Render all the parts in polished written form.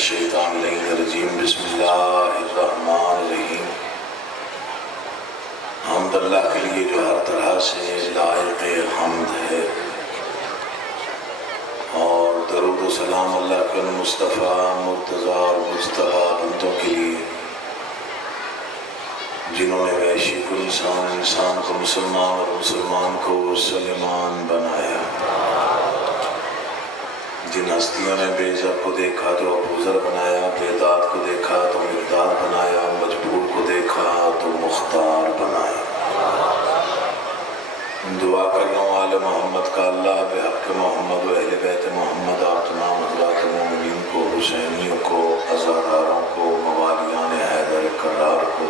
الشیطان الرجیم بسم اللہ الرحمن الرحیم۔ حمد اللہ کے لیے جو ہر طرح سے لائق حمد ہے، اور درود و سلام اللہ کے مصطفیٰ مرتضیٰ اور مصطفیٰ بندوں کے لیے جنہوں نے وحشی کو انسان کو مسلمان اور مسلمان کو سلیمان بنایا، جن ہستیوں نے بے زر کو دیکھا تو ابوذر بنایا، بے داد کو دیکھا تو مقداد بنایا، مجبور کو دیکھا تو مختار بنایا۔ دعا کرنا آل محمد کا اللہ بحق محمد و اہل بیت محمد، آپ تمام حضرات مومنین کو، حسینیوں کو، عزاداروں کو، موالیان حیدر کرار کو،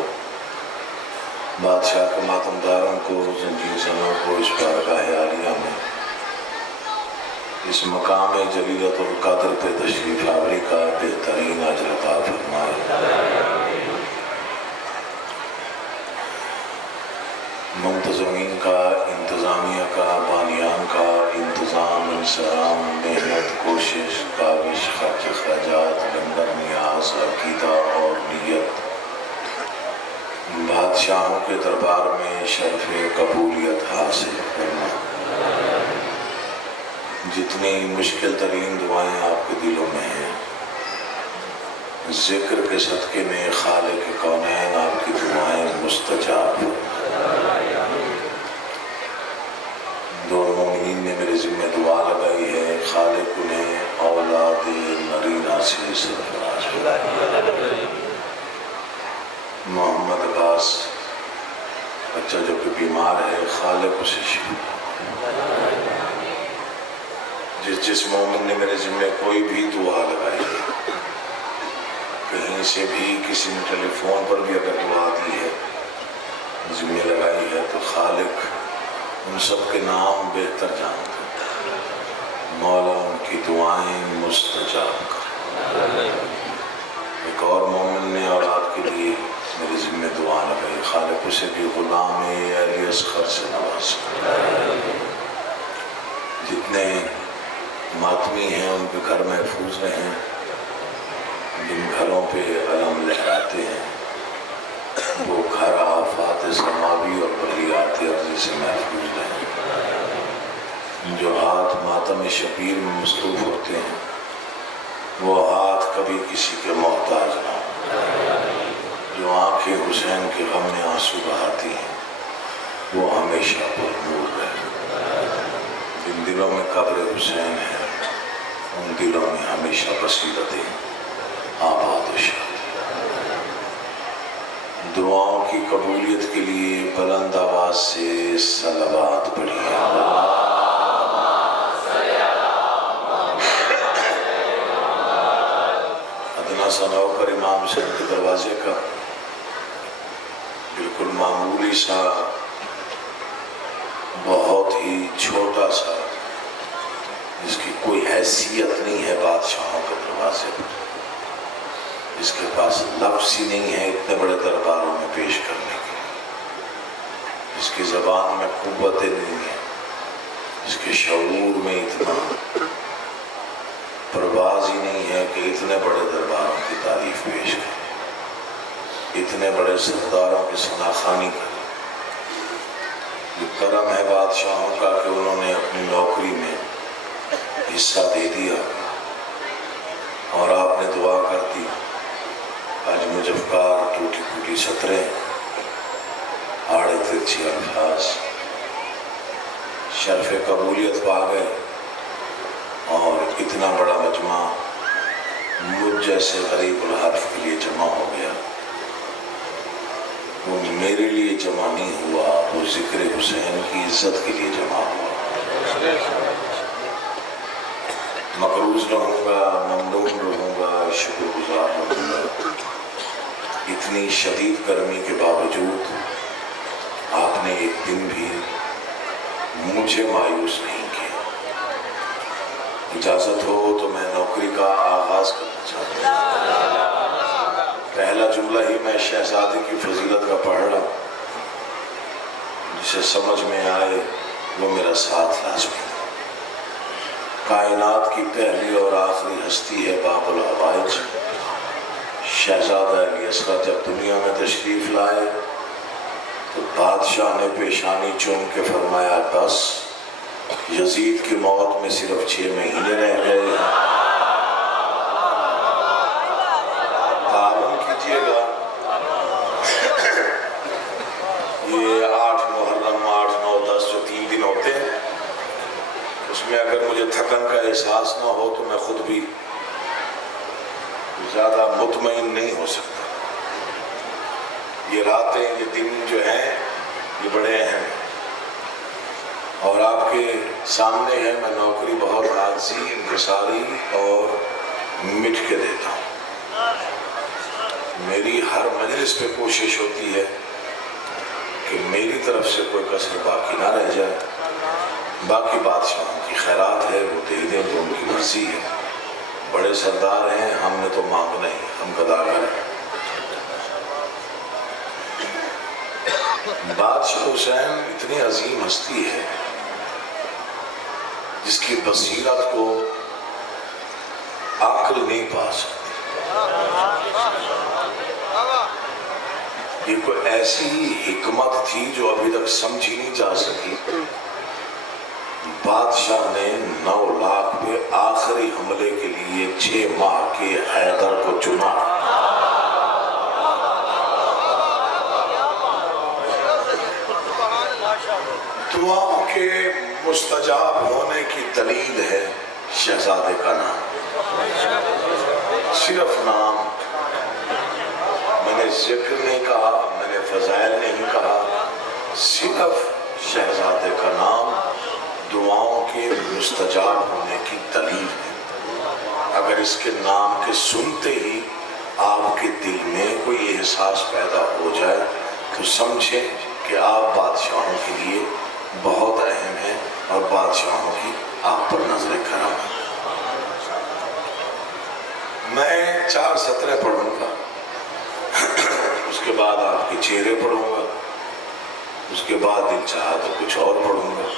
بادشاہ کے ماتمداروں کو، زنجیر زنوں کو اس بارگاہ عالیہ میں اس مقام جلیلۃ القدر پہ تشریف آوری کا بہترین اجر عطا فرمائے۔ منتظمین کا، انتظامیہ کا، بانیان کا، انتظام، انصرام، محنت، کوشش، کاوش، خرچ اخراجات، لنگر نیاز، عقیدہ اور نیت، بادشاہوں کے دربار میں شرف قبولیت حاصل کرنا۔ جتنی مشکل ترین دعائیں آپ کے دلوں میں ہیں، ذکر کے صدقے میں خالق کونین آپ کی دعائیں مستجاب۔ دو مومنین نے میرے ذمہ دعا لگائی ہے، خالق انہیں اولاد نرینہ سے سرفراز فرمائے۔ محمد عباس بچہ جو کہ بیمار ہے، خالق اسے شفا۔ جس مومن نے میرے ذمہ کوئی بھی دعا لگائی ہے، کہیں سے بھی کسی نے ٹیلی فون پر بھی اگر دعا دی ہے، ذمہ لگائی ہے، تو خالق ان سب کے نام بہتر جانتا ہے، مولا ان کی دعائیں مستجاب کر۔ ایک اور مومن نے اولاد کے لیے میرے ذمہ دعا لگائی، خالق اسے بھی غلام علی اصغر سے نوازا۔ جتنے ماتمی ہیں ان کے گھر محفوظ رہیں، جن گھروں پہ علم لہراتے ہیں وہ گھر آفات سماوی اور بلیات ارضی سے محفوظ رہیں۔ جو ہاتھ ماتم شبیر میں مصروف ہوتے ہیں وہ ہاتھ کبھی کسی کے محتاج نہ ہوں۔ جو آنکھیں حسین کے غم میں آنسو بہاتی ہیں وہ ہمیشہ پر نور رہیں۔ جن دلوں میں قبر حسین ہے ان دلوں میں ہمیشہ بصیرتیں آباد و شاد۔ دعاؤں کی قبولیت کے لیے بلند آواز سے صلوات پڑھیے۔ ادنا سا نوکر امام حسین کے دروازے کا بالکل معمولی سا، بہت ہی چھوٹا سا، جس کی کوئی حیثیت نہیں ہے بادشاہوں کے دروازے پر، جس کے پاس لفظ ہی نہیں ہے اتنے بڑے درباروں میں پیش کرنے کے، جس کی زبان میں قوتیں نہیں ہیں، جس کے شعور میں اتنا پرواز ہی نہیں ہے کہ اتنے بڑے درباروں کی تعریف پیش کرے، اتنے بڑے سرداروں کی ثناخوانی کرے۔ یہ کرم ہے بادشاہوں کا کہ انہوں نے اپنی نوکری میں حصہ دے دیا اور آپ نے دعا کر دی۔ آج مجفکار ٹوٹی پھوٹی سطریں، آڑے ترچھی الفاظ شرف قبولیت پا گئے، اور اتنا بڑا مجمع مجھ جیسے غریب الحرف کے لیے جمع ہو گیا۔ وہ میرے لیے جمع نہیں ہوا، وہ ذکر حسین کی عزت کے لیے جمع ہوا۔ مقروض رہوں گا، ممنون رہوں گا، شکر گزار رہوں گا۔ اتنی شدید گرمی کے باوجود آپ نے ایک دن بھی مجھے مایوس نہیں کیا۔ اجازت ہو تو میں نوکری کا آغاز کرنا چاہتا ہوں۔ پہلا جملہ ہی میں شہزادی کی فضیلت کا پڑھ رہا ہوں، جسے سمجھ میں آئے وہ میرا ساتھ لازمی۔ کائنات کی پہلی اور آخری ہستی ہے باب الحوائج شہزادہ علی اصغر جب دنیا میں تشریف لائے تو بادشاہ نے پیشانی چوم کے فرمایا بس یزید کی موت میں صرف 6 مہینے رہ گئے ہیں، تعاون کیجیے گا۔ یہ 8 محرم 8 9 10 جو 3 دن ہوتے ہیں اس میں اگر مجھے تھکن کا احساس نہ ہو تو میں خود بھی زیادہ مطمئن نہیں ہو سکتا۔ یہ راتیں یہ دن جو ہیں یہ بڑے اہم ہیں اور آپ کے سامنے ہے میں نوکری بہت عاجزی انکساری اور مٹ کے دیتا ہوں۔ میری ہر مجلس پہ کوشش ہوتی ہے کہ میری طرف سے کوئی کسر باقی نہ رہ جائے، باقی بادشاہوں کی خیرات ہے وہ دے دیں تو ان کی مرضی ہے، بڑے سردار ہیں ہم نے تو مانگنا ہی، ہم گداگر ہیں۔ بادشاہ حسین اتنی عظیم ہستی ہے جس کی بصیرت کو عقل نہیں پا سکتی۔ یہ کوئی ایسی حکمت تھی جو ابھی تک سمجھی نہیں جا سکی۔ بادشاہ نے 9 لاکھ پہ آخری حملے کے لیے 6 ماہ کے حیدر کو چنا۔ دعاؤں کے مستجاب ہونے کی دلیل ہے شہزادے کا نام، صرف نام، میں نے ذکر نہیں کہا، میں نے فضائل نہیں کہا، صرف شہزادے کا نام دعاؤں کے مستجاب ہونے کی دلیل ہے۔ اگر اس کے نام کے سنتے ہی آپ کے دل میں کوئی احساس پیدا ہو جائے تو سمجھیں کہ آپ بادشاہوں کے لیے بہت اہم ہیں اور بادشاہوں کی آپ پر نظر کرم ہے۔ میں 4 سطریں پڑھوں گا، اس کے بعد آپ کے چہرے پڑھوں گا، اس کے بعد دل چاہا تو کچھ اور پڑھوں گا،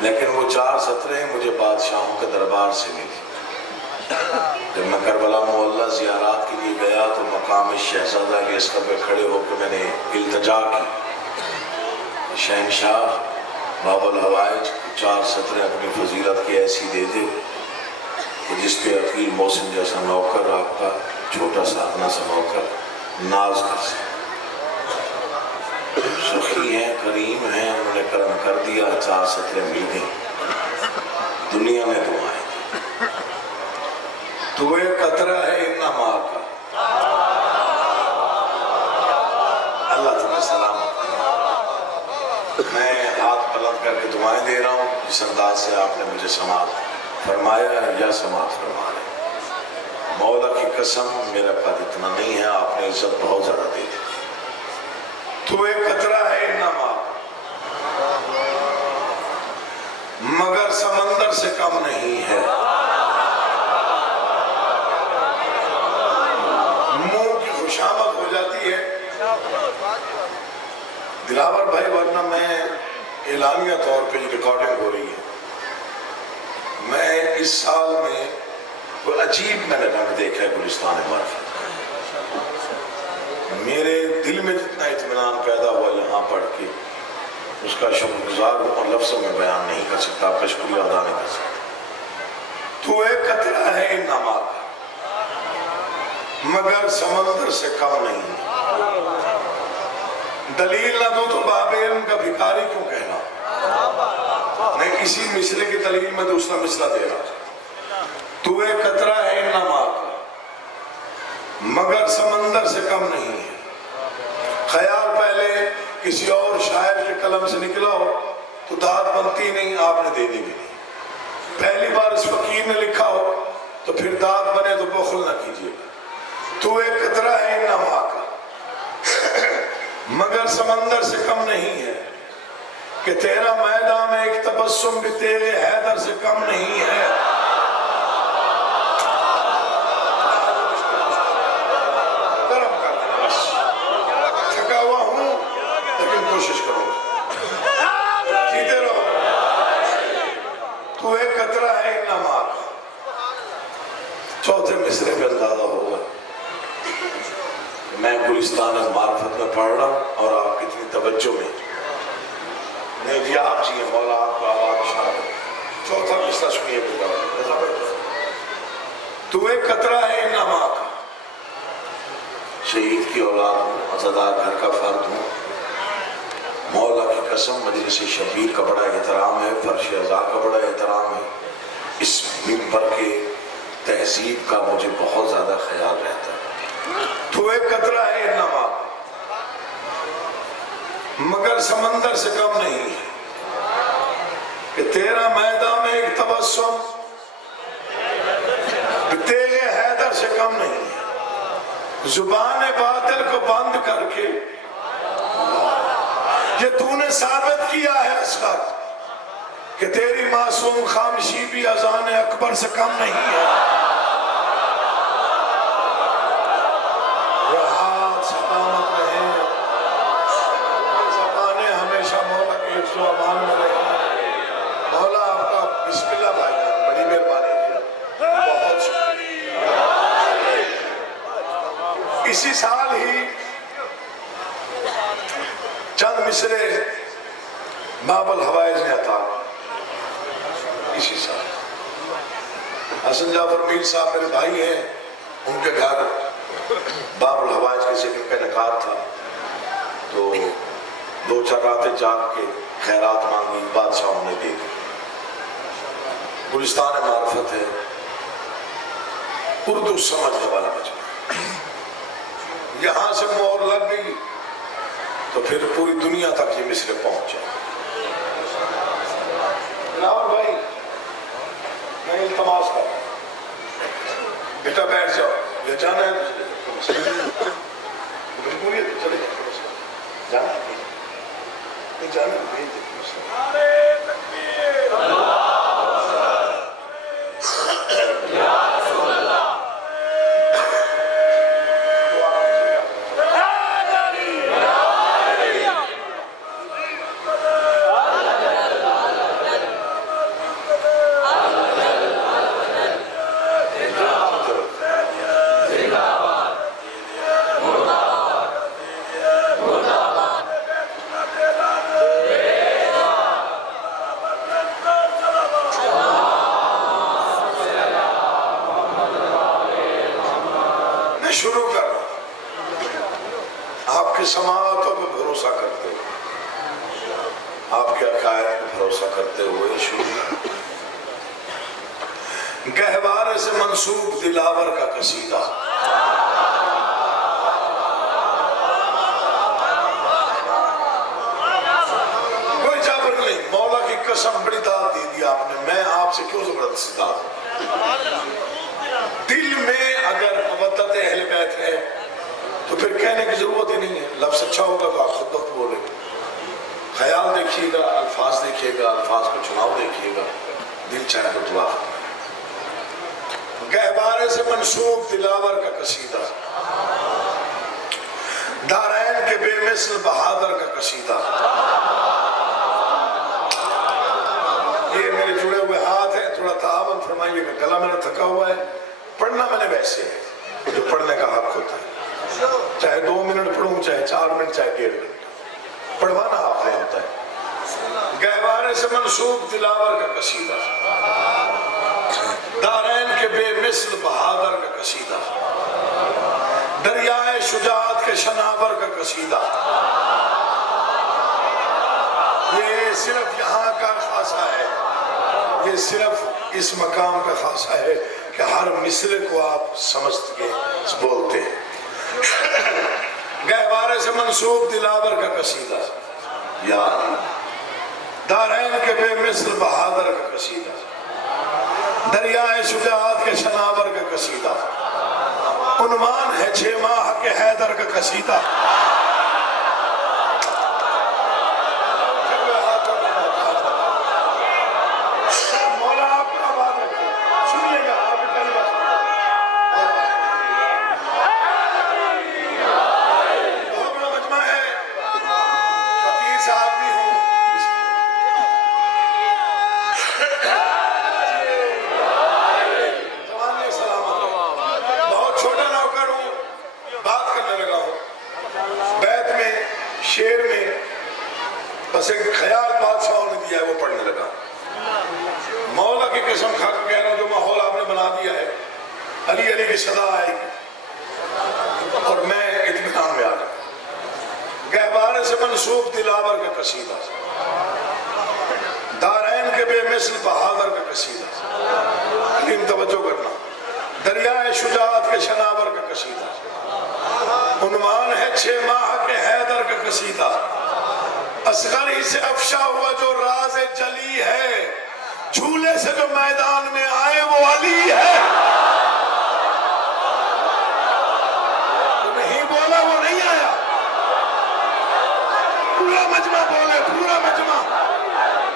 لیکن وہ 4 سطریں مجھے بادشاہوں کے دربار سے ملی۔ جب میں کربلا معلیٰ زیارات کے لیے گیا تو مقام شہزادہ علی اصغر پہ کھڑے ہو کے میں نے التجا کی، شہنشاہ باب الحوائج 4 سطریں اپنی فضیلت کی ایسی دے دے کہ جس پہ عقیل محسن جیسا نوکر، آپ کا چھوٹا سا اپنا سا نوکر ناز کر سکے۔ سخی ہیں، کریم ہیں، انہوں نے کرم کر دیا، 4 سطریں مل گئیں۔ دنیا نے دعائیں دی، تو ایک قطرہ ہے اتنا ماں کا، اللہ تمہیں سلامت۔ میں ہاتھ بلند کر کے دعائیں دے رہا ہوں جس انداز سے آپ نے مجھے سماعت فرمایا یا سماعت فرما رہے۔ مولا کی قسم میرا قد اتنا نہیں ہے، آپ نے عزت بہت زیادہ دے دی۔ تو ایک قطرہ ہے اتنا ماں مگر سمندر سے کم نہیں ہے، منہ کی خوشامد ہو جاتی ہے۔ دلاور بھائی ورنہ میں اعلانیہ طور پہ ریکارڈنگ ہو رہی ہے، میں اس سال میں کوئی عجیب میں نے رنگ دیکھا ہے گلستان معرفت۔ میرے دل میں جتنا اطمینان پیدا ہوا یہاں پڑھ کے اس کا شکر گزار ہوں اور لفظوں میں بیان نہیں کر سکتا، آپ کا شکریہ ادا نہیں کر سکتا۔ تو ایک قطرہ ہے ان نما کا مگر سمندر سے کم نہیں۔ دلیل نہ دو تو باب علم کا بھکاری کیوں کہنا؟ میں اسی مسئلے کی دلیل میں دوسرا مسئلہ دے رہا۔ تو ایک قطرہ ہے ان نما کا مگر سمندر سے کم نہیں ہے۔ خیال پہلے کسی اور شاعر کے قلم سے نکلا ہو تو داد بنتی نہیں، آپ نے دے دی بھی نہیں۔ پہلی بار اس فقیر نے لکھا ہو تو پھر داد بنے تو بخل نہ کیجیے گا۔ تو ایک قطرہ ہے ان نما کا مگر سمندر سے کم نہیں ہے، کہ تیرا میدان میں ایک تبسم بھی تیرے حیدر سے کم نہیں ہے۔ تھکا ہوا ہوں لیکن کوشش کروں گا، جیتے رہو۔ میں گلستان معرفت میں پڑھ رہا ہوں اور آپ کتنی توجہ میں نہیں جی آپ جی مولا آپ کا آباد شاہ چوتھا قصہ سنیے بیٹا تو ایک قطرہ ہے ان ماں کا شہید کی اولاد ہوں عزادار گھر کا فرد ہوں مولا کی قسم مجلس شبیر کا بڑا احترام ہے فرش عزا کا بڑا احترام ہے اس منبر کے تہذیب کا مجھے بہت زیادہ خیال رہتا ہے تو ایک قطرہ ہے ان ماں کا مگر سمندر سے کم نہیں ہے کہ تیرا میدان میں ایک تبسم تیرے حیدر سے کم نہیں ہے زبان باطل کو بند کر کے یہ تو نے ثابت کیا ہے اصغر کہ تیری معصوم خامشی بھی اذان اکبر سے کم نہیں ہے یہ ہاتھ سلامت رہے زبانیں ہمیشہ مولا کے حفظ و امان میں رہے مولا آپ کا بسم اللہ بھائی جان بڑی مہربانی ہے بہت شکریہ اسی سال ہی چند مصرے باب الحوائج نے عطا اسی سال حسن جعفر میر صاحب میرے بھائی ہیں ان کے گھر باب الحوائج کے ذکر کا انعقاد تھا تو 2-4 راتیں جاگ کے خیرات مانگی بادشاہوں نے دی گلستان معرفت ہے اردو سمجھنے والا مجمع یہاں سے مہر لگ گئی تو پھر پوری دنیا تک یہ مصرے پہنچ جائے بلاول بھائی میں التماس کر بیٹا بیٹھ جاؤ یہ جانا ہے مجبوری ہے چلے جانا ہے جانا ہے نعرے تکبیر شروع کر آپ کے سماعتوں پہ بھروسہ کرتے ہوئے آپ کے عقائد پہ بھروسہ کرتے ہوئے شروع گہوارے سے منسوب دلاور کا قصیدہ کوئی جبر نہیں مولا کی قسم بڑی داد دی دی آپ نے میں آپ سے کیوں زبردستی داد دل میں اگر مودت اہل بیت ہے تو پھر کہنے کی ضرورت ہی نہیں ہے لفظ اچھا ہوگا تو آپ خود وقت بولیں خیال دیکھیے گا الفاظ دیکھیے گا الفاظ کو چناؤ دیکھیے گا دل چاہے تو دعا گہوارے سے منسوب دلاور کا قصیدہ دارین کے بے مثل بہادر کا قصیدہ یہ میرے جڑے ہوئے ہاتھ ہیں تھوڑا تعاون فرمائیے کہ گلا میرا تھکا ہوا ہے پڑھنا میں نے ویسے ہے جو پڑھنے کا حق ہوتا ہے چاہے 2 منٹ پڑھوں چاہے 4 منٹ چاہے 1.5 گھنٹہ پڑھوانا آپ ہے ہوتا ہے گہوارے سے منسوب دلاور کا قصیدہ دارین کے بے مثل بہادر کا قصیدہ دریائے شجاعت کے شناور کا قصیدہ یہ صرف یہاں کا خاصہ ہے یہ صرف اس مقام کا خاصہ ہے کہ ہر مصرے کو آپ سمجھ کے بولتے ہیں گہوارے سے منسوب دلاور کا قصیدہ یا دارین کے بے مثل بہادر کا قصیدہ دریائے شجاعت کے شناور کا قصیدہ عنوان ہے 6 ماہ کے حیدر کا قصیدہ بہت چھوٹا نوکر ہوں بات کرنے لگا ہوں بس ایک خیال بادشاہوں نے دیا ہے، وہ پڑھنے لگا. مولا کی قسم کھا کے کہہ رہا ہوں، جو ماحول آپ نے بنا دیا ہے، علی علی کی صدا آئے گی اور میں اطمینان میں آ گیا. گہوارے سے منسوب دلاور کا قصیدہ، دارین کے بے مثل بہادر کا قصیدہ، حلیم توجہ کرنا، دریائے شجاعت کے شناور کا قصیدہ، عنوان ہے 6 ماہ کے حیدر کا قصیدہ. اصغر ہی سے افشا ہوا جو راز جلی ہے، جھولے سے جو میدان میں آئے وہ علی ہے. تو نہیں بولا وہ نہیں آیا، پورا مجمع بولے، پورا مجمع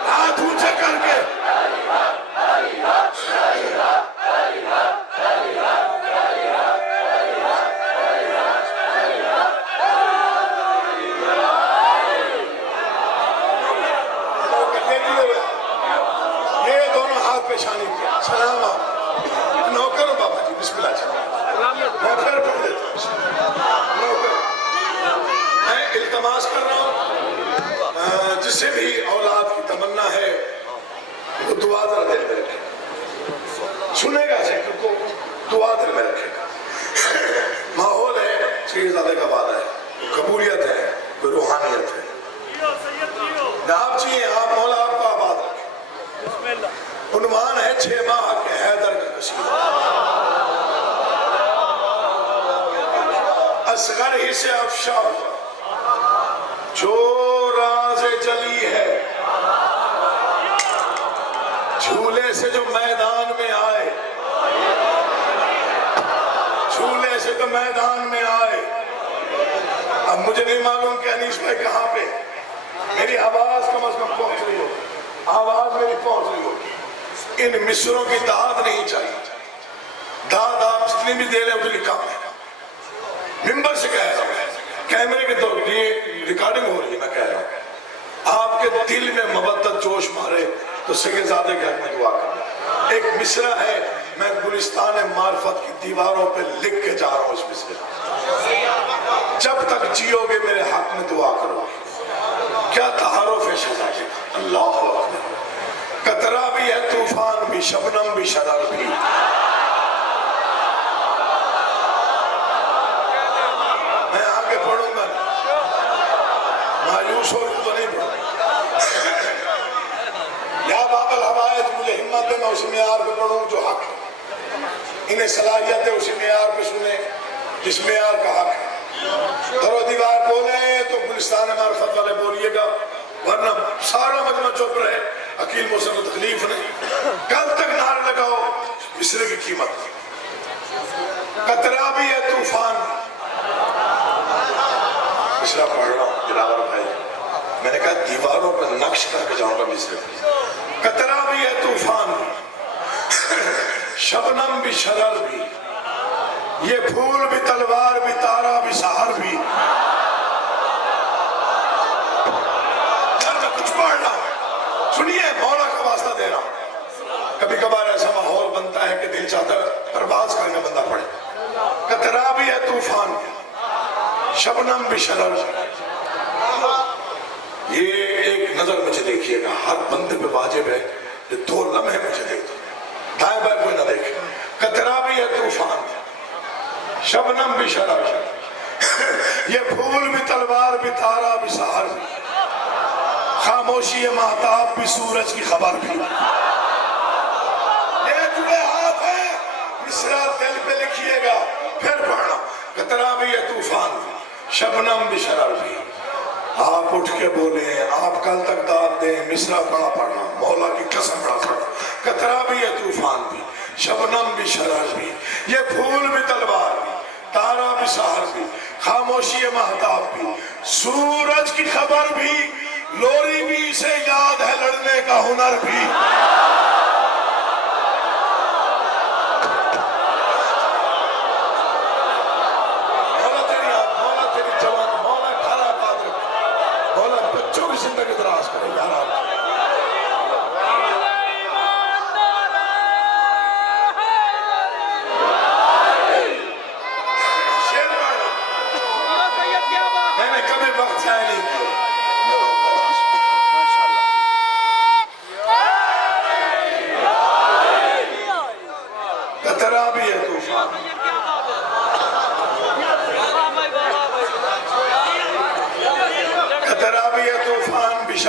ہاتھ اونچے کر کے. یہ دونوں ہاتھ پیشانی کیا. سلام آپ نوکر بابا جی، بسم اللہ جی. میں پھر پڑھ دیتا ہوں. نوکر میں التماس کر رہا ہوں، جسے بھی اولاد کی تمنا ہے وہ دعا ذرا دل میں رکھے، سنے گا سے کو دعا دل میں رکھے گا. ماحول ہے، شہزادے کا وعدہ ہے، قبولیت ہے، کوئی روحانیت ہے. آپ چاہیے آپ مولا آپ کو آباد رکھے. عنوان ہے 6 ماہ کے حیدر کا قصیدہ. اصغر ہی سے افشا ہوا جو راز جلی ہے، جھولے سے جو میدان میں آئے، جھولے سے جو میدان میں آئے. اب مجھے نہیں معلوم کہ انیس بھائی کہاں پہ، میری آواز کم از کم پہنچ رہی ہو، آواز میری پہنچ رہی ہو. ان مصروں کی داد نہیں چاہیے. داد آپ جتنی بھی دے رہے اتنی کم ہے. ممبر سے کہہ رہا ہوں، کیمرے کے دور یہ ریکارڈنگ ہو رہی ہے، میں کہہ رہا ہوں آپ کے دل میں محبت جوش مارے تو سیدزادے کے حق میں دعا کرنا. ایک مصرع ہے، میں گلستان معرفت کی دیواروں پہ لکھ کے جا رہا ہوں. اس مصرع جب تک جیو گے میرے حق میں دعا کرو گے. کیا تعارف ہے شہزادے کا، اللہ اکبر. قطرہ بھی ہے، طوفان بھی، شبنم بھی، شرر بھی. میں آگے پڑھوں گا، مایوس ہو تو نہیں پڑھوں. یا باب الحوائج، مجھے ہمت دے میں اسی معیار پہ پڑھوں جو حق ہے. انہیں صلاحیت ہے اسی معیار پہ سنیں جس معیار کا حق ہے. درو دیوار بولے تو گلستان معرفت والے بولیے گا، ورنہ سارا مجمع چپ رہے. عقیل محسن کو تکلیف نہیں. کل تک نعرہ لگاؤ مصرع کی قیمت. قطرہ بھی ہے، طوفان بھی. مصرع پڑھ رہا ہوں دلاور بھائی، میں نے کہا دیواروں پر نقش کر کے جاؤں گا مصرع. قطرہ بھی ہے، طوفان بھی، شبنم بھی، شرر بھی. یہ پھول بھی، تلوار بھی، تارا بھی، سحر بھی. کچھ پڑھ رہا ہوں، سنیے، مولا کا واسطہ دے رہا ہوں. کبھی کبھار ایسا ماحول بنتا ہے کہ دل چاہتا ہے پرواز کرنے بندہ پڑے. قطرہ بھی ہے، طوفان بھی، شبنم بھی، شرر بھی. یہ ایک نظر مجھے دیکھیے گا، ہر بندے پہ واجب ہے یہ 2 لمحے مجھے دیکھ دو، دائیں بائیں کوئی نہ دیکھے. قطرہ بھی ہے، طوفان بھی، شبنم بھی، شرر بھی. یہ پھول بھی، تلوار بھی، تارا بھی، سحر بھی. خاموشی مہتاب بھی، سورج کی خبر بھی. یہ جڑے ہاتھ ہیں، مصرع دل پہ لکھیے گا. پھر پڑھنا، قطرہ بھی ہے، طوفان بھی، شبنم بھی، شرر بھی. آپ اٹھ کے بولیں، آپ کل تک داد دیں، مصرع بڑا پڑھنا، مولا کی قسم بڑا پڑھنا. قطرہ بھی ہے، طوفان بھی، شبنم بھی، شرر بھی. یہ پھول بھی، تلوار بھی، تارا بھی، سحر بھی. خاموشی مہتاب بھی، سورج کی خبر بھی. لوری بھی سے یاد ہے لڑنے کا ہنر بھی. مولا تیری آپ، مولا تیری جوان، مولا گھر آباد رکھے، مولا بچوں کی زندگی دراز کرے یار. آپ شیر پڑھنا، میں نے کبھی وقت ضائع نہیں کیا.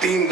3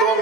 2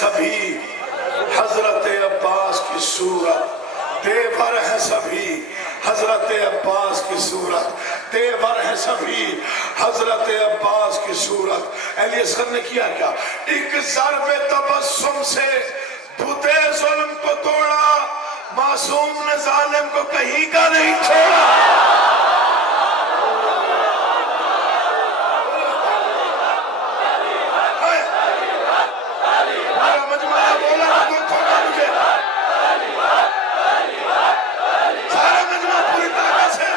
سبھی حضرت عباس کی صورت، تیور ہے سبھی حضرت عباس کی صورت، تیور ہے سبھی حضرت عباس کی صورت۔ اہل اصغر نے کیا کیا؟ ایک ضرب تبسم سے بھوتے ظلم کو توڑا، معصوم نے ظالم کو کہیں کا نہیں چھوڑا۔ میرا مجمع بولا تو تھوڑا مجھے سارا مجمع پوری طاقت سے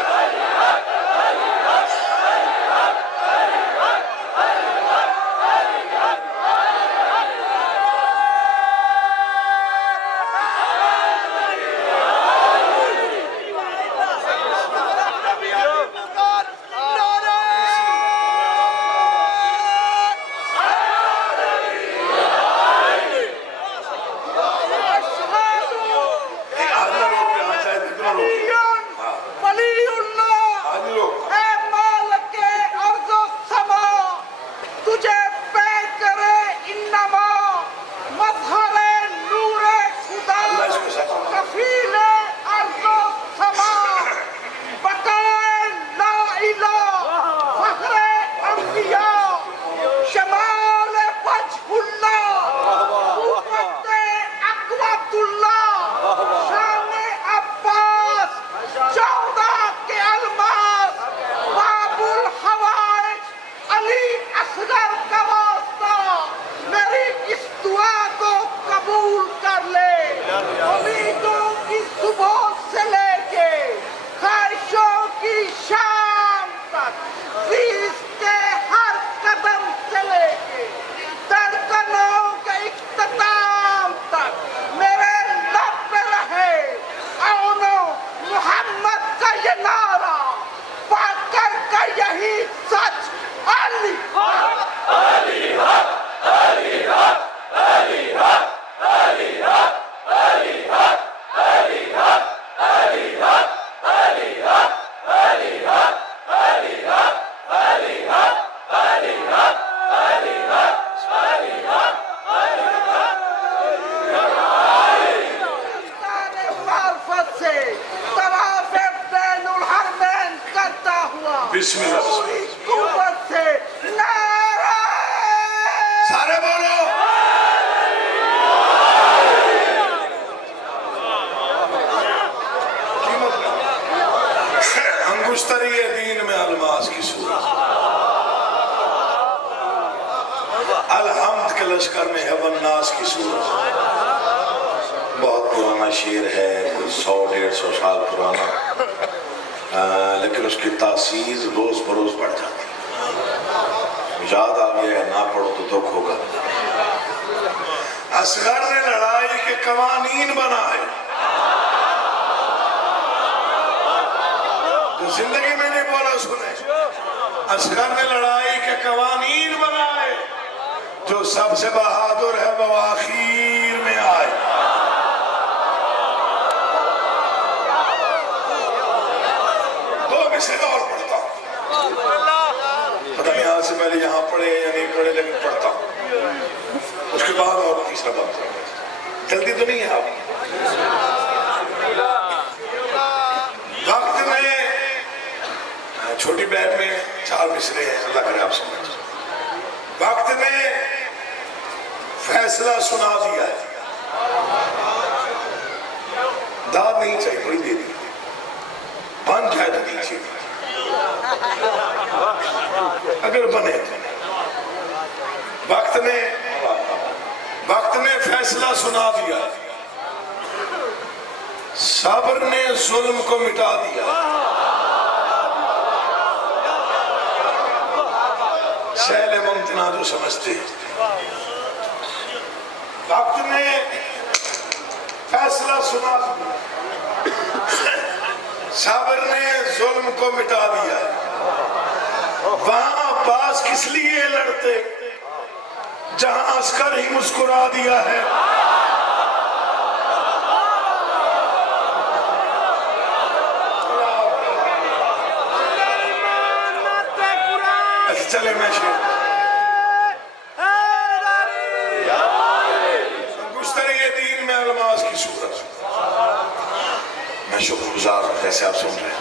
بسم اللہ سارے بولو انگشتری دین میں الماس کی صورت، الحمد کے لشکر میں ہے والناس کی صورت۔ بہت پرانا شعر ہے، 100-150 سال پرانا، لیکن اس کی تاثیر روز بروز بڑھ جاتی ہے۔ یاد آ گیا ہے، نہ پڑھو تو دکھ ہوگا۔ اصغر نے لڑائی کے قوانین بنائے تو زندگی میں نہیں بولا سنے۔ اصغر نے لڑائی کے قوانین بنائے، جو سب سے بہادر ہے وہ آخر میں آئے۔ سے اور پڑھتا ہوں، پتہ نہیں یہاں سے پہلے یہاں پڑھے یا نہیں پڑھے، لیکن پڑھتا ہوں۔ اس کے بعد اور تیسرا بات جلدی تو نہیں ہے آپ۔ وقت میں چھوٹی بیت میں 4 مصرے ہیں، اللہ کرے آپ سمجھ۔ وقت نے فیصلہ سنا دیا ہے، داد نہیں چاہیے، بڑی دے دی، بن جائے تو دیجیے اگر بنے۔ وقت نے فیصلہ سنا دیا، صبر نے ظلم کو مٹا دیا، سہل ممتنع جو سمجھتے ہیں۔ وقت نے فیصلہ سنا دیا، صبر نے ظلم کو مٹا دیا۔ وہاں عباس کس لیے لڑتے جہاں عسکر ہی مسکرا دیا ہے۔ چلے میں کی صورت. میں شکر گزار ہوں جیسے آپ سن رہے ہیں.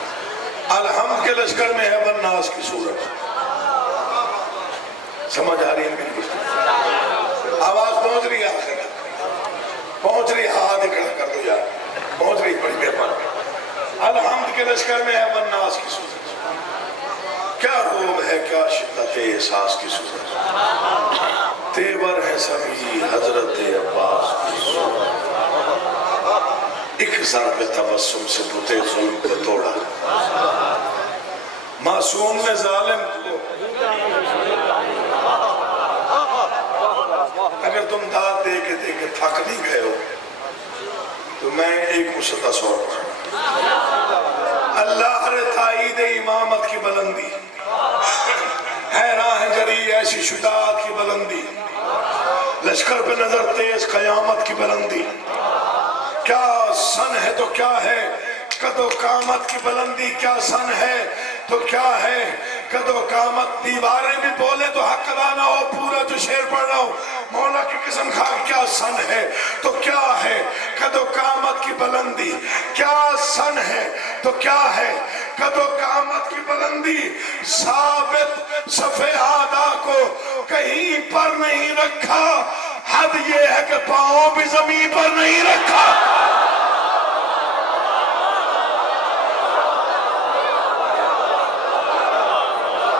الحمد کے لشکر میں ہے والناس کی صورت. سمجھ آ رہی ہے میری کچھ؟ آواز پہنچ رہی ہے آخر پہنچ رہی ہے. ہاتھ اکھڑا کر دو یار, پہنچ رہی, بڑی مہربانی. الحمد کے لشکر میں ہے والناس کی صورت. کیا روب ہے کیا شدت احساس کی صورت. تیور ہے سبھی حضرت عباس کی صورت. ایک ضرب تبسم سے بتے ظلم کو توڑا. معصوم نے ظالم کو, اگر تم داد دے کے تھک نہیں گئے ہو تو میں ایک مسدس اور پڑھوں. اللہ ہر تائید امامت کی بلندی ہے, راہ جری ایسی شجاعت کی بلندی, لشکر پہ نظر تیز قیامت کی بلندی. کیا سن ہے تو کیا ہے قد و قامت کی بلندی, کیا سن ہے تو کیا ہے قد و قامت. دیواریں بھی بولے تو حق ادا نہ ہو, پورا جو شعر پڑھ رہا ہوں مولا کی قسم کھا. کیا سن ہے تو کیا ہے قد و قامت کی بلندی, کیا سن ہے تو کیا ہے قد و قامت کی بلندی. ثابت صف اعدا کو کہیں پر نہیں رکھا, حد یہ ہے کہ پاؤں بھی زمین پر نہیں رکھا.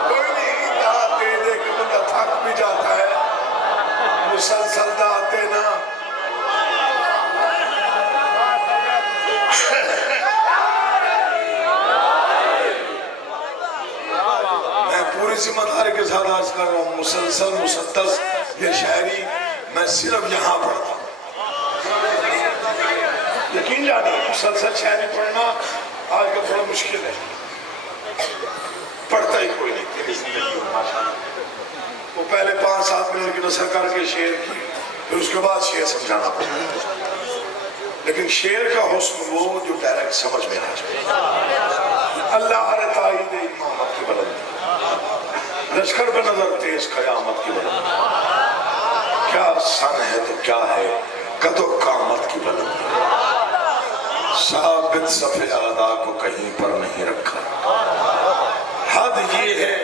کوئی نہیں, داد دے دے کہ بندہ تھک بھی جاتا ہے, مسلسل داد دینا. میں پوری ذمہ داری کے ساتھ عرض کر رہا ہوں, مسلسل مسدس یہ شاعری میں صرف یہاں پڑھتا ہوں. یقین جانی مسلسل شاعری پڑھنا آج کا تھوڑا مشکل ہے, پڑھتا ہی کوئی نہیں تیری زندگی میں ماشاءاللہ. وہ پہلے 5-7 منٹ کی نثر کر کے شعر کی, پھر اس کے بعد شعر سمجھانا پڑتا ہے. لیکن شعر کا حسن وہ جو ڈائریکٹ سمجھ میں آ جائے. اللہ ہر تائید امامت کی بلندی, لشکر پہ نظر تیز قیامت کی بلندی. کیا سن ہے تو کیا ہے قد و قامت کی بلندی. ثابت صف اعدا کو کہیں پر نہیں رکھا, حد یہ ہے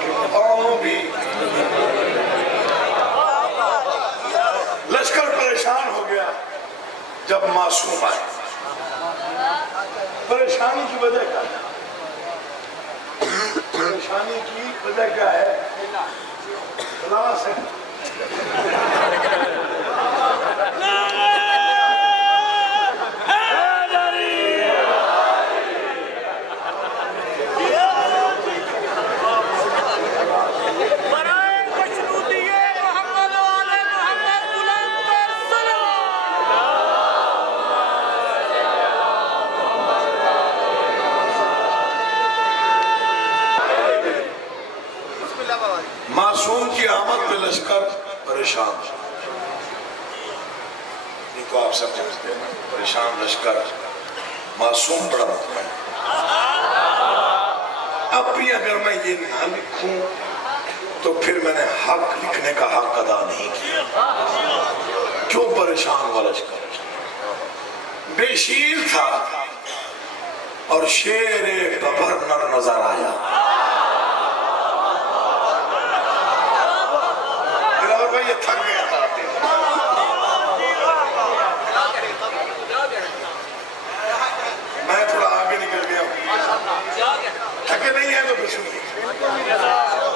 کہ پاؤں بھی. لشکر پریشان ہو گیا جب معصوم آئے. پریشانی کی وجہ کیا ہے؟ پریشانی کی وجہ کیا ہے؟ کلاس ہے. معصوم کی آمد پہ لشکر پریشان. یہ تو آپ سب جانتے ہیں, پریشان لشکر, معصوم بڑا مطمئن. اب بھی اگر میں یہ نہ لکھوں تو پھر میں نے حق لکھنے کا حق ادا نہیں کیا. کیوں پریشان ہوا لشکر؟ بے شیر تھا اور شیر گورنر نظر آیا. یہ تھک گیا تھا. میں تھوڑا آگے نکل گیا ہوں. تھکے نہیں ہیں تو پھر سنیے.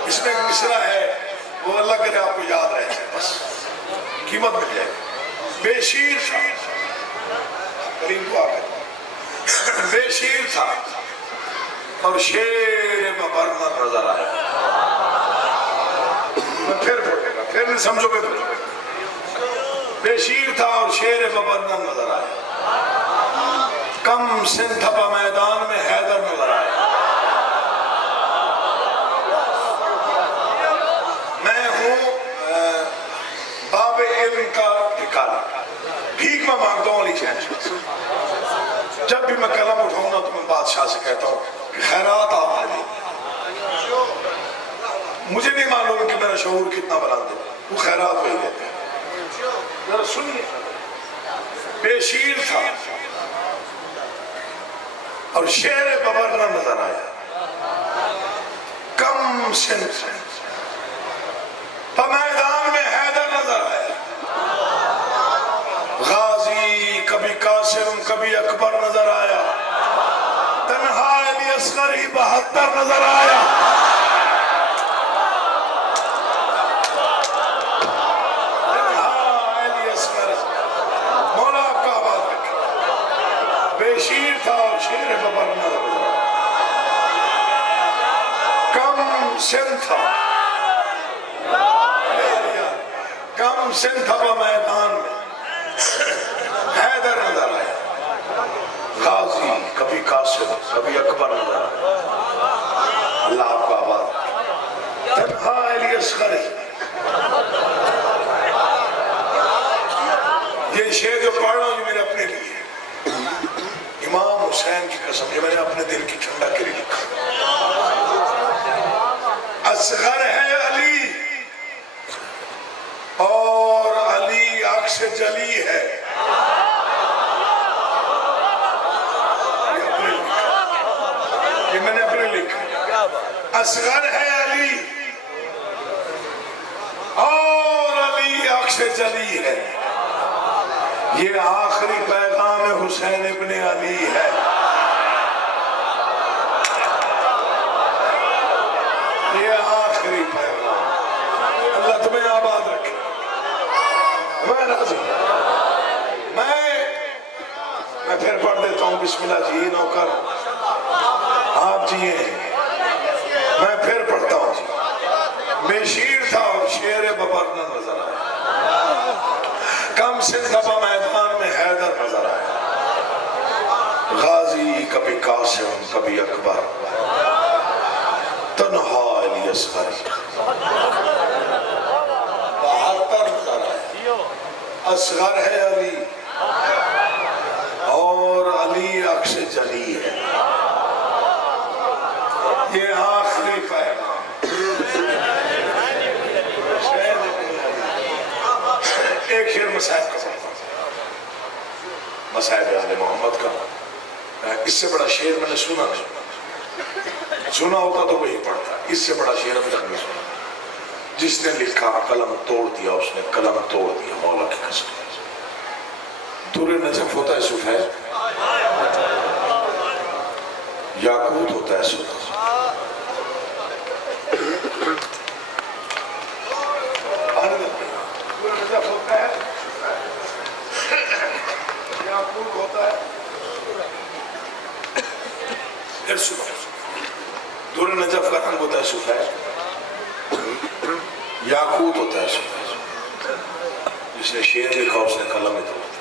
اس میں ایک مصرع ہے, وہ اللہ کرے آپ کو یاد رہے, بس قیمت مل جائے. بے شیر تھا, کریم کو آگے, بے شیر تھا اور شیر گورنر نظر آیا. میں پھر پھر نہیں سمجھو گے. بے شیر تھا اور شیر گورنر نظر آیا. کم سنتھپا میدان میں حیدر نظر آیا. میں ہوں باب علم کا ٹھکانا, بھیک میں مانگتا ہوں علی شہنشاہ سے. جب بھی میں قلم اٹھاؤں نا تو میں بادشاہ سے کہتا ہوں کہ خیرات آپ نے دی. مجھے نہیں معلوم کہ میرا شعور کتنا بلند ہے, وہ خیرات وہی دیتے ہیں. ذرا سنیے, بے شیر تھا اور شیر ببر نہ نظر آیا، کم سن میدان میں حیدر نظر آیا، غازی کبھی قاسم کبھی اکبر نظر آیا، تنہا علی اصغر ہی 72 نظر آیا۔ بے شیر تھا اور شیر ببر نظر آیا، کم سن تھا، کم سن تھا میدان میں حیدر نظر آیا، غازی کبھی قاسم کبھی اکبر نظر آیا۔ اللہ آپ کو آباد، تنہا علی اصغر، یہ شعر جو پڑھ رہا ہوں یہ میرے اپنے لیے، امام حسین کی قسم، یہ میں نے اپنے دل کی ٹھنڈک کے لیے لکھا۔ اصغر ہے علی اور علی عکس جلی ہے، یہ میں نے اپنے لکھا۔ اصغر ہے علی اور علی عکس جلی ہے، یہ آخری پیغام حسین ابن علی ہے۔ یہ آخری پیغام، اللہ تمہیں آباد رکھے۔ میں راضی، میں پھر پڑھ دیتا ہوں، بسم اللہ جی نوکر آپ جی ہیں، میں پھر پڑھتا ہوں جی۔ بے شیر تھا اور شیر ببر نہ نظر آیا، کم سن تھا میدان میں حیدر نظر آیا، غازی کبھی قاسم کبھی اکبر، تنہا علی اصغر 72 نظر آیا۔ اصغر ہے علی اور علی عکس جلی ہے، یہ آخری پیغام۔ ایک شعر مسائب کا پڑھتا ہوں، مسائب آل محمد کا، اس سے بڑا شعر میں نے سنا نہیں، سنا ہوتا تو وہی پڑھتا، اس سے بڑا شعر ابھی تک نہیں سنا۔ جس نے لکھا قلم توڑ دیا، اس نے قلم توڑ دیا، مولا کی قسم۔ در نجف ہوتا ہے سفید، یاقوت ہوتا ہے سرخ، ہوتا ہے یاقوت ہوتا ہے، در نجف کا رنگ ہوتا ہے سفید، یاقوت ہوتا ہے سفید۔ جس نے شعر لکھا اس نے قلم توڑ دیا،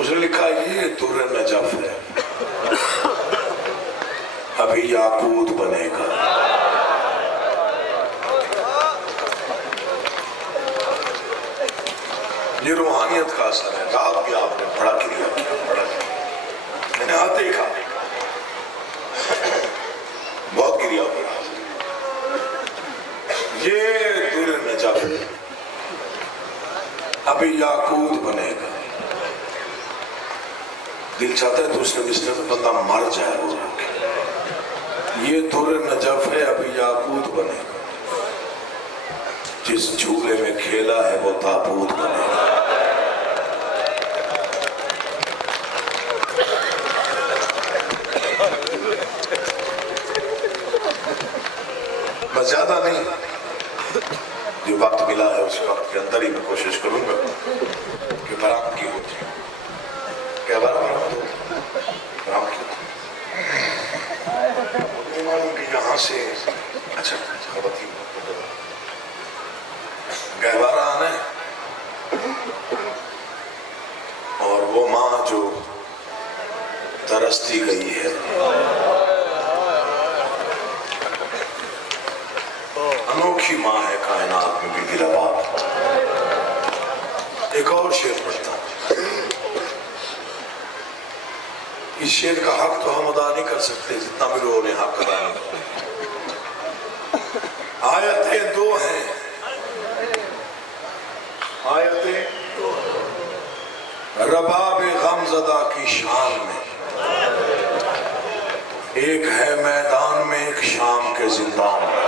اس نے لکھا یہ در نجف ہے، ابھی یاقوت بنے گا۔ یہ روحانیت کا اثر ہے، رات بھی آپ نے بڑا کریا کیا، بڑا کریا، میں نے آتے ہی کہا بہت کریا پڑا۔ یہ در نجف ابھی یاقوت بنے گا۔ دل چاہتا ہے دوسرے بستر میں بندہ مر جائے وہ روح کے۔ یہ در نجف ہے، ابھی یاقوت بنے گا، جس جھولے میں کھیلا ہے وہ تابوت بنے گا۔ بس زیادہ نہیں، جو وقت ملا ہے اس وقت کے اندر ہی میں کوشش کروں گا کہ برام کی ہوتی ہے، کیا برام ہوتی ہے، برام کی ہوتی ہے، نہیں معلوم کہ یہاں سے اچھا خواتین گہوارہ آنا ہے، اور وہ ماں جو ترستی گئی ہے، انوکھی ماں ہے کائنات میں بی بی رباب۔ ایک اور شعر پڑھتا ہوں، اس شعر کا حق تو ہم ادا نہیں کر سکتے جتنا بھی لوگوں نے حق ادا نہیں کیا۔ آیتیں دو ہیں، آیتیں رباب غمزدہ کی شان میں، ایک ہے میدان میں، ایک شام کے زندان میں۔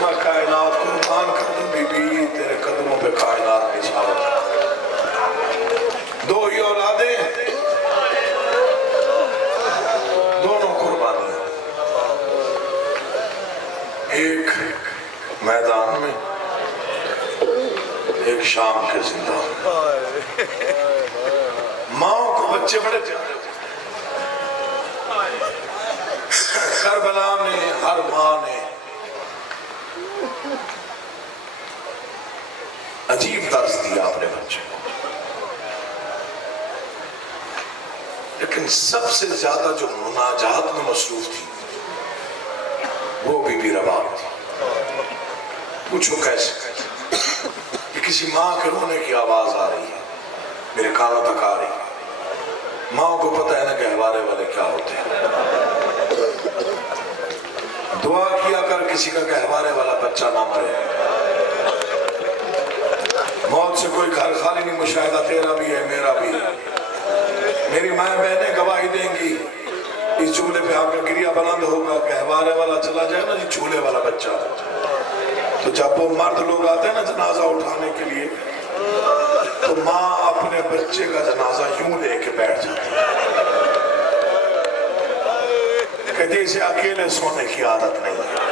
میں کائنات قربان کر دوں بی بی، تیرے قدموں پہ کائنات نچھاور کر۔ دو ہی اولادیں، دونوں قربانیاں، ایک میدان میں، ایک شام کے زندان میں۔ ماں کو بچے بڑے پیارے ہوتے ہیں۔ کربلا میں ہر ماں نے عجیب درس دیا اپنے بچے کو، لیکن سب سے زیادہ جو مناجات میں مصروف تھی وہ بی بی رباب تھی۔ پوچھو کیسے؟ کہ کسی ماں کے رونے کی آواز آ رہی ہے، میرے کانوں تک آ رہی ہے۔ ماں کو پتہ ہے نا گہوارے والے کیا ہوتے ہیں۔ دعا کیا کر کسی کا گہوارے والا بچہ نہ مرے۔ موت سے کوئی گھر خالی نہیں، مشاہدہ تیرا بھی ہے، میرا بھی ہے۔ میری ماں بہنیں گواہی دیں گی، اس جھولے پہ آپ کا گریہ بلند ہوگا، گہوارے والا چلا جائے نا جی، جھولے والا بچہ، تو جب وہ مرد لوگ آتے ہیں نا جنازہ اٹھانے کے لیے، تو ماں اپنے بچے کا جنازہ یوں لے کے بیٹھ جاتی ہے، کہتے اسے اکیلے سونے کی عادت نہیں ہے۔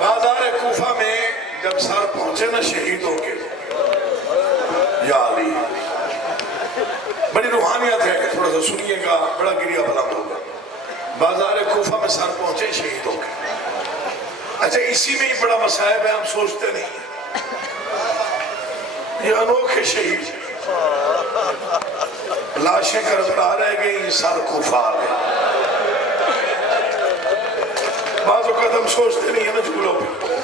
بازار کوفہ میں جب سر پہنچے نا شہیدوں کے، یا علی، بڑی روحانیت ہے کہ تھوڑا سا سنیے گا، بڑا گریہ بلند ہوگا۔ بازار کوفہ میں سر پہنچے شہیدوں کے۔ اچھا اسی میں ہی بڑا مصائب ہے، ہم سوچتے نہیں ہیں۔ یہ انوکھے شہید، لاشیں کربلا رہ گئی، سر کوفہ آ گئے۔ بعض اوقات ہم سوچتے نہیں ہیں نا جھولوں پہ،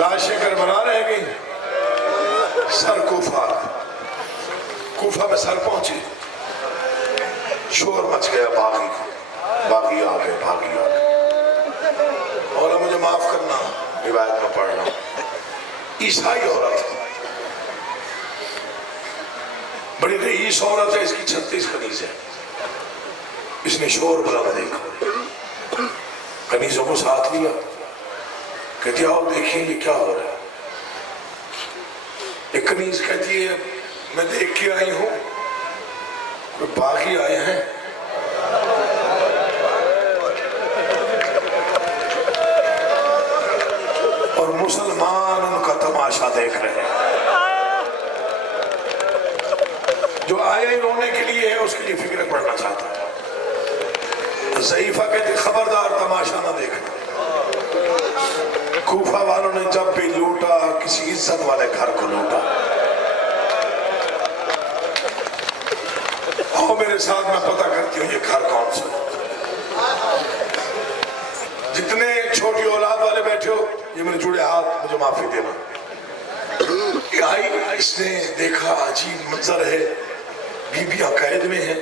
لاشیں کربلا رہ گئی، سر کوفہ آ گئے۔ کوفہ میں سر پہنچے، شور مچ گیا، باغی باغی آ گئے، باغی آ گئے۔ مولا مجھے معاف کرنا، روایت میں پڑھ رہا ہوں، عیسائی عورت، بڑی رئیس عورت ہے، اس کی 36 کنیز ہے۔ اس نے شور بلند دیکھا، کنیزوں کو ساتھ لیا، کہتی آؤ دیکھیں یہ کیا ہو رہا ہے۔ ایک کنیز کہتی ہے میں دیکھ کے آئی ہوں، کوئی باغی آئے ہیں، اور مسلمان ان کا تماشا دیکھ رہے ہیں۔ جو آئے ہی رونے کے لیے ہے اس کے لیے فکر پڑنا چاہتا ہے۔ ضعیفہ کہتے خبردار تماشا نہ دیکھنا۔ کوفہ والوں نے جب بھی لوٹا کسی عزت والے گھر کو لوٹا۔ آؤ میرے ساتھ میں پتہ کرتی ہوں یہ گھر کون سا۔ جتنے چھوٹی اولاد والے بیٹھے ہو، یہ میرے جڑے ہاتھ، مجھے معافی دینا۔ یہ آئی، اس نے دیکھا عجیب منظر ہے، بیبیاں قید میں ہیں،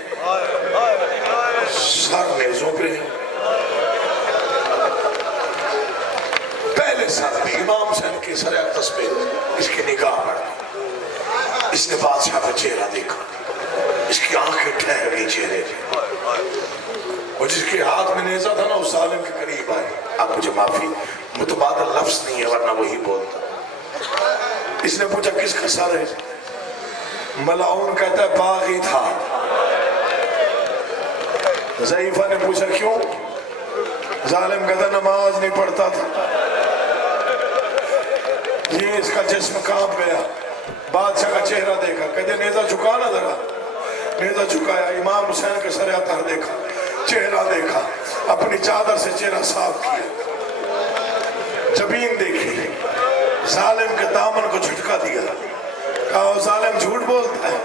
سر نیزوں پہ ہیں۔ پہلے سر پہ امام حسین کے سر اقدس پہ اس کی نگاہ پڑی۔ اس نے بادشاہ کا چہرہ دیکھا، اس کی آنکھیں ٹھہر گئی چہرے پہ، اور جس کے ہاتھ میں نیزہ تھا نا اس ظالم کے قریب آئے۔ اب مجھے معافی، متبادل لفظ نہیں ہے ورنہ وہی بولتا۔ اس نے پوچھا کس کا سر ہے؟ ملعون کہتا ہے باغی تھا۔ ضعیفہ نے پوچھا کیوں؟ ظالم کہتا ہے نماز نہیں پڑھتا تھا۔ یہ اس کا جسم کانپ گیا، بادشاہ کا چہرہ دیکھا، کہتے نیزہ جھکا نا ذرا۔ نیزہ جھکایا، امام حسین کے سر اطہر دیکھا، چہرہ دیکھا، اپنی چادر سے چہرہ صاف کیا، جبین دیکھی، ظالم کے دامن کو جھٹکا دیا، کہا ظالم جھوٹ بولتا ہے۔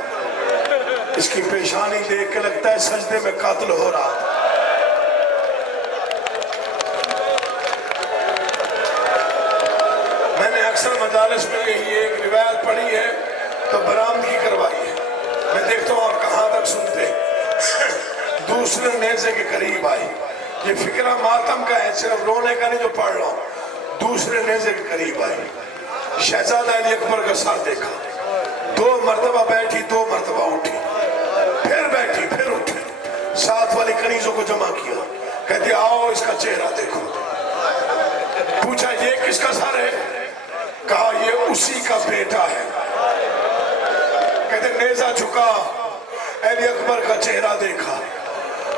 اس کی پیشانی دیکھ کے لگتا ہے سجدے میں قاتل ہو رہا تھا۔ میں نے اکثر مجالس میں یہی ایک روایت پڑھی ہے، تو برآمدگی کروائی ہے. میں دیکھتا ہوں آپ کہاں تک سنتے. دوسرے نیزے کے قریب آئی. یہ فکرہ ماتم کا ہے، صرف رونے کا نہیں جو پڑھ رہا ہوں. دوسرے نیزے کے قریب آئی. شہزادہ علی اکبر کا سر دیکھا. 2 مرتبہ بیٹھی، 2 مرتبہ اٹھی، پھر بیٹھی، پھر اٹھی. ساتھ والی کنیزوں کو جمع کیا. کہتی آؤ اس کا چہرہ دیکھو. پوچھا یہ کس کا سر ہے؟ کہا یہ اسی کا بیٹا ہے. کہتے نیزہ جھکا، علی اکبر کا چہرہ دیکھا،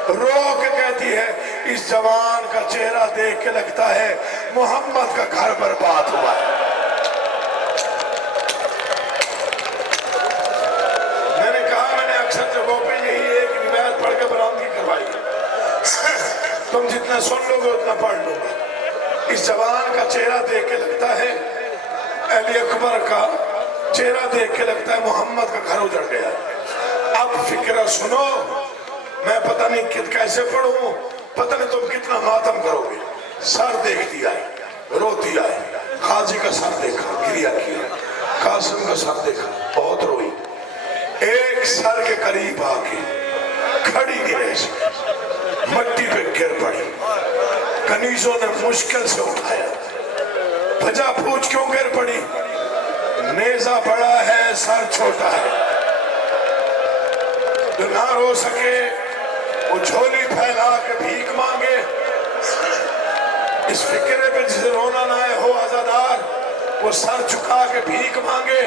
رو کے کہتی ہے اس جوان کا چہرہ دیکھ کے لگتا ہے محمد کا گھر برباد ہوا ہے. میں نے کہا میں نے اکثر جگہوں پہ یہی ایک روایت پڑھ کے برآمدگی کروائی. تم جتنا سن لو گے اتنا پڑھ لو گے. اس جوان کا چہرہ دیکھ کے لگتا ہے، علی اکبر کا چہرہ دیکھ کے لگتا ہے محمد کا گھر اجڑ گیا. اب فکرہ سنو، میں پتہ نہیں کیسے پڑھوں، پتہ نہیں تم کتنا ماتم کرو گے. سر دیکھتی آئی، روتی آئی. قاضی کا سر دیکھا، گریا کیا. قاسم کا سر دیکھا، بہت روئی. ایک سر کے قریب آ کے کھڑی گرے سے مٹی پہ گر پڑی. کنیزوں نے مشکل سے اٹھایا. بھجا پوچھ کیوں گر پڑی؟ نیزہ بڑا ہے، سر چھوٹا ہے. جو نہ رو سکے وہ جھولی پھیلا کے بھیک مانگے. اس فکرے پہ جسے رونا نہ ہو عزادار، وہ سر جھکا کے بھیک مانگے.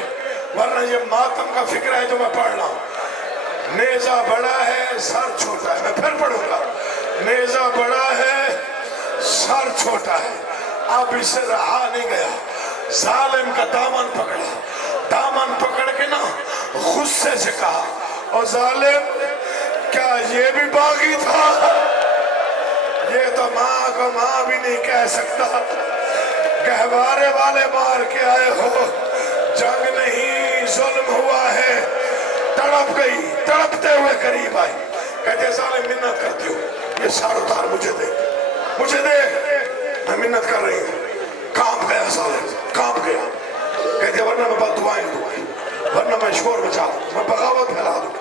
ورنہ یہ ماتم کا فکرہ ہے جو میں پڑھ رہا ہوں. نیزہ بڑا ہے، سر چھوٹا ہے. میں پھر پڑھوں گا. نیزہ بڑا ہے، سر چھوٹا ہے. اب اسے رہا نہیں گیا. ظالم کا دامن پکڑا. دامن پکڑ کے نا غصے سے کہا اور ظالم کیا یہ بھی باغی تھا؟ یہ تو ماں کو ماں بھی نہیں کہہ سکتا. گہوارے والے مار کے آئے ہو. جنگ نہیں ظلم ہوا ہے. تڑپ گئی، تڑپتے ہوئے قریب آئی. کہتے ظالم منت کرتی ہوں یہ سار اتار مجھے دے، مجھے دے. میں منت کر رہی ہوں. کانپ گیا ظالم، کانپ گیا. کہتے ورنہ میں بد دعائیں دوں، ورنہ میں شور بچا دوں، میں بغاوت پھیلا دوں.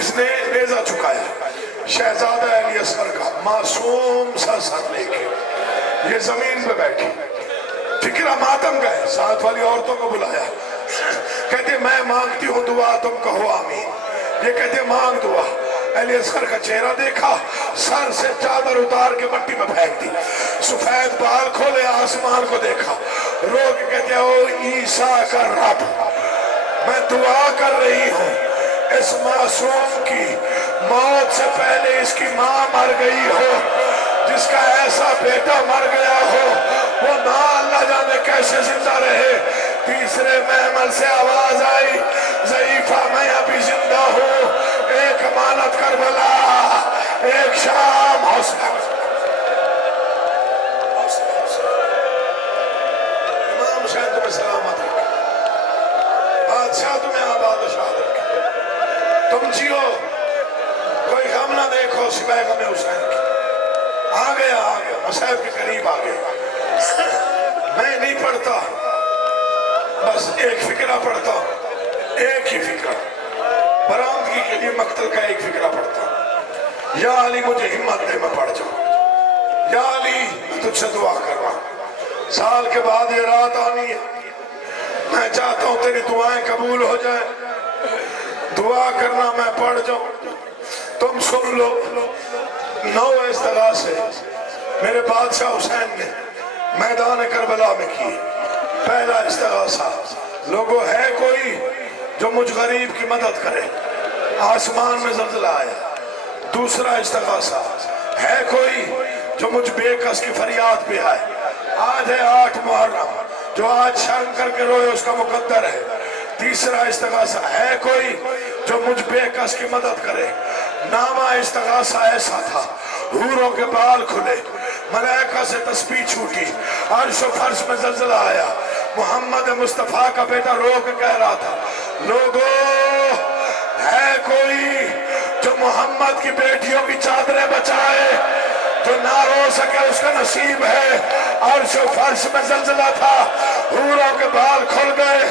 اس نے نیزہ چکایا. شہزادہ علی اصغر کا معصوم سا سر لے کے یہ زمین پہ بیٹھی. فکرہ ماتم گئے. ساتھ والی عورتوں کو بلایا. کہتے میں مانگتی ہوں دعا، تم کہو آمین. یہ کہتے مانگ دعا. علی اصغر کا چہرہ دیکھا، سر سے چادر اتار کے مٹی میں پھینک دی. سفید بال کھولے، آسمان کو دیکھا. رو کے کہتے او عیسیٰ کا رب، میں دعا کر رہی ہوں اس معصوم کی موت سے پہلے اس کی ماں مر گئی ہو، جس کا ایسا بیٹا مر گیا ہو، وہ ماں اللہ جانے کیسے زندہ رہے. تیسرے محمل سے آواز آئی ضعیفہ میں ابھی زندہ ہوں. ایک امانت کربلا، ایک شام. حوصلہ امام حسین تمہیں سلامت رکھے، بادشاہ تمہیں آباد و شاد رکھے. تم جیو، کوئی غم نہ دیکھو سوائے غم حسین کی. آ گیا مصائب کے قریب آ گیا. میں نہیں پڑھتا، بس ایک فکرہ پڑھتا ہوں، ایک ہی فکرہ. برآمدگی کے لیے مقتل کا ایک فکرہ پڑھتا ہوں. یا علی مجھے ہمت دے میں پڑھ جاؤں. یا علی میں تجھ سے دعا کر رہا ہوں. سال کے بعد یہ رات آنی ہے. میں چاہتا ہوں تیری دعائیں قبول ہو جائیں. دعا کرنا میں پڑھ جاؤں. تم سن لو. 9 استغاثے میرے بادشاہ حسین نے میدان کربلا میں کی. پہلا استغاثہ، لوگوں ہے کوئی جو مجھ غریب کی مدد کرے؟ آسمان میں زلزلہ آیا. دوسرا استغاثہ، ہے کوئی جو مجھ بے کس کی فریاد پہ آئے؟ آج ہے 8 محرم، جو آج شرم کر کے روئے اس کا مقدر ہے. تیسرا استغاثہ، ہے کوئی جو مجھ بے کس کی مدد کرے؟ نامہ استغاثہ ایسا تھا، حوروں کے بال کھلے، ملائکہ سے تسبیح چھوٹی، عرش و فرش میں زلزلہ آیا. محمد مصطفیٰ کا بیٹا رو کے کہہ رہا تھا لوگو ہے کوئی جو محمد کی بیٹیوں کی چادریں بچائے؟ جو نہ رو سکے اس کا نصیب ہے. عرش و فرش میں زلزلہ تھا، حوروں کے بال کھل گئے،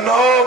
9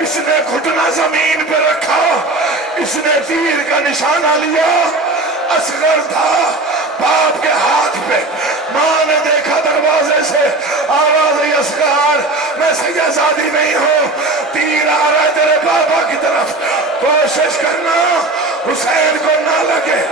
اس نے گھٹنا زمین پہ رکھا، اس نے تیر کا نشانہ لیا، اصغر تھا باپ کے ہاتھ پہ، ماں نے دیکھا دروازے سے آواز آئی اصغر میں سیدزادی نہیں ہوں، تیر آ رہا ہے تیرے بابا کی طرف، کوشش کرنا حسین کو نہ لگے۔